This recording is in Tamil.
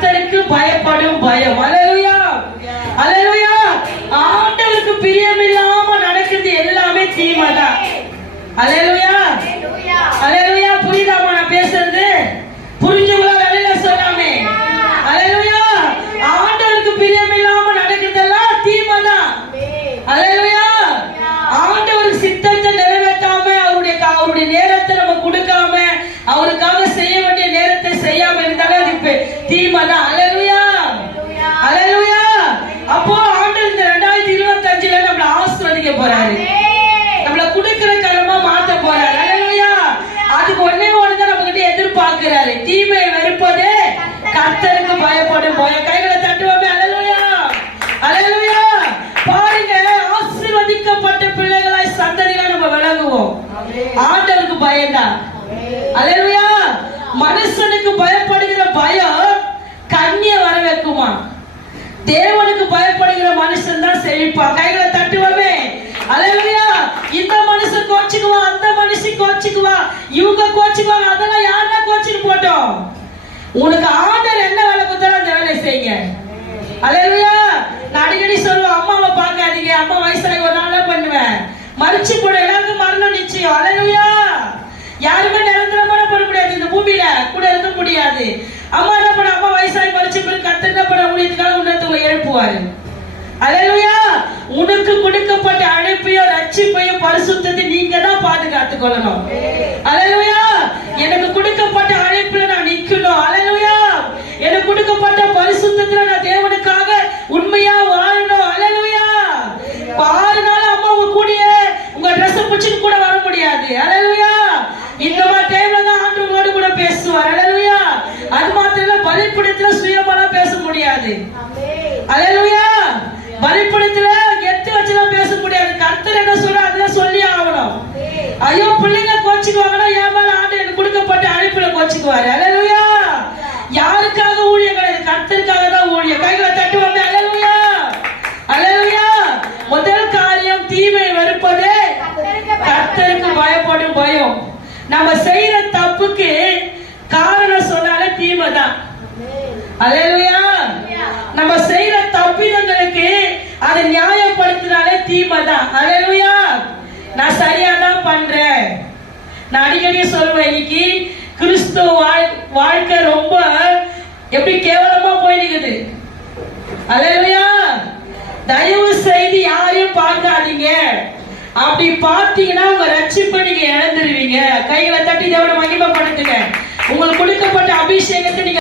கர்த்தருக்கு பயப்படும் பயம். அல்லேலூயா, அல்லேலூயா. ஆண்டவருக்கு பிரியமில்லாம நடக்குது எல்லாமே தீமைதான். அல்லேலூயா, அல்லேலூயா. புரியுதாமா நான் பேசுறது? புரிஞ்சவங்களா வெளியில சொல்லாமே. அல்லேலூயா. ஆண்டவருக்கு பிரியமில்லாம நடக்குதெல்லாம் தீமைதான். அல்லேலூயா. ஆண்டவருக்கு சித்தத்தை நிறைவேற்றாம அவருடைய நேரத்தை நம்ம கொடுக்காம அவருக்காக செய்ய வேண்டிய நேரத்தை செய்யாம இருந்தாலே அது தீமைதான். அல்லேலூயா, அல்லேலூயா. அப்போ ஆண்டவர் இந்த 2025ல நம்மள ஆசீர்வதிக்க போறாரு, நம்மள குடுக்கிற கரமா மாத்த போறாரு. அல்லேலூயா. அதுக்கு ஒண்ணே ஒண்ணுதான் நம்ம கிட்ட எதிர்பார்க்கிறாரு, தீமையை வெறுப்பதே கர்த்தருக்கு பயப்படும் பயம். கைகளை தட்டுவோமே. அல்லேலூயா, அல்லேலூயா. பாருங்க, ஆசீர்வதிக்கப்பட்ட பிள்ளைகளாய் சந்ததியா நம்ம விளங்குவோம். ஆண்டவருக்கு பயம்தான். அல்லேலூயா. மனுஷனுக்கு பயப்படுகிற பயம் கண்ணிய வர வைக்குமா? தேவனுக்கு பயப்படுகிற மனுஷன் தான் செழிப்பா. கைகளை தட்டுவோமே. அல்லேலூயா. இந்த மனுஷன் கோச்சுக்குவா, அந்த மனுஷன் கோச்சுக்குவா, இவங்க கோச்சுக்குவாங்க, அதெல்லாம் யாருன்னா கோச்சுக்கு போட்டோம். உனக்கு ஆண்டவர் என்ன வேலை கொடுத்தாலும் அந்த வேலை செய்யுங்க. அல்லேலூயா. நான் அடிக்கடி சொல்லுவேன், அம்மாவை பார்க்காதீங்க, அம்மா வயசுல ஒரு நாள் பண்ணுவேன், மறிச்சு போட, எல்லாருக்கும் மரணம் நிச்சயம். அல்லேலூயா. யாருமே நிரந்தரமா பண்ண முடியாது, இந்த பூமியில கூட இருக்க முடியாது. அம்மா என்ன பண்ண, அம்மா வயசாகி மறிச்சு போய் கர்த்தர் என்ன பண்ண முடியதுக்காக உன்னதத்தை எழுப்புவாரு. அல்லேலூயா. உனக்கு கொடுக்கப்பட்ட அழைப்பையும் ரட்சிப்பையும் பரிசுத்தத்தை நீங்க தான் பாதுகாத்துக் கொள்ளணும். அல்லேலூயா. எனக்கு கொடுக்கப்பட்ட அழைப்புல நான் நிக்கணும். அல்லேலூயா. எனக்கு கொடுக்கப்பட்ட பரிசுத்தத்துல நான் தேவனுக்காக உண்மையா வாழணும். அல்லேலூயா. 6 நாள் அம்மா உங்க கூடிய உங்க ட்ரெஸ் பிடிச்சிட்டு கூட வர முடியாது. அல்லேலூயா. இந்த மாதிரி டைம்ல தான் ஆண்டவர் உங்களோட கூட பேசுவார். அல்லேலூயா. அது மாத்திரம் இல்ல, பலிபீடத்துல சுயமாலாம் பேச முடியாது. அல்லேலூயா. பலிபீடத்துல எத்து வச்சுலாம் பேச முடியாது. கர்த்தர் என்ன சொல்ற அதெல்லாம் சொல்லி ஆகணும். ஐயோ, பிள்ளைங்க கோச்சுக்குவாங்கன்னா என் மேல ஆண்டவர் எனக்கு கொடுக்கப்பட்ட அழைப்புல கோச்சுக்குவாரு. அல்லேலூயா. யாருக்காக ஊழியம் கிடையாது, கர்த்தருக்காக தான் ஊழியம். கைகளை தட்டுவாங்க. அல்லேலூயா, அல்லேலூயா. முதல் காரியம், தீமை வெறுப்பது கர்த்தருக்கு பயப்படும் பயம். நம்ம செய்யற தப்புக்கு காரணம் சொன்னாலே தீமை தான். அல்லேலூயா. நம்ம செய்யற தப்பிதங்களுக்கு அதை நியாயப்படுத்தினாலே தீமை தான். அல்லேலூயா. நான் சரியா தான் பண்றேன். நான் அடிக்கடி சொல்லுவேன், இன்னைக்கு கிறிஸ்துவ வாழ்க்கை ரொம்ப எப்படி கேவலமா போயிருக்குது. அல்லேலூயா. தயவு செய்து யாரையும் பார்க்காதீங்க. அப்படி பார்த்தீங்கன்னா உங்க ரட்சிப்பை நீங்க இழந்துருவீங்க. கைகளை தட்டி தேவனை மகிமைப்படுத்துங்க. உங்களுக்கு கொடுக்கப்பட்ட அபிஷேகத்தை நீங்க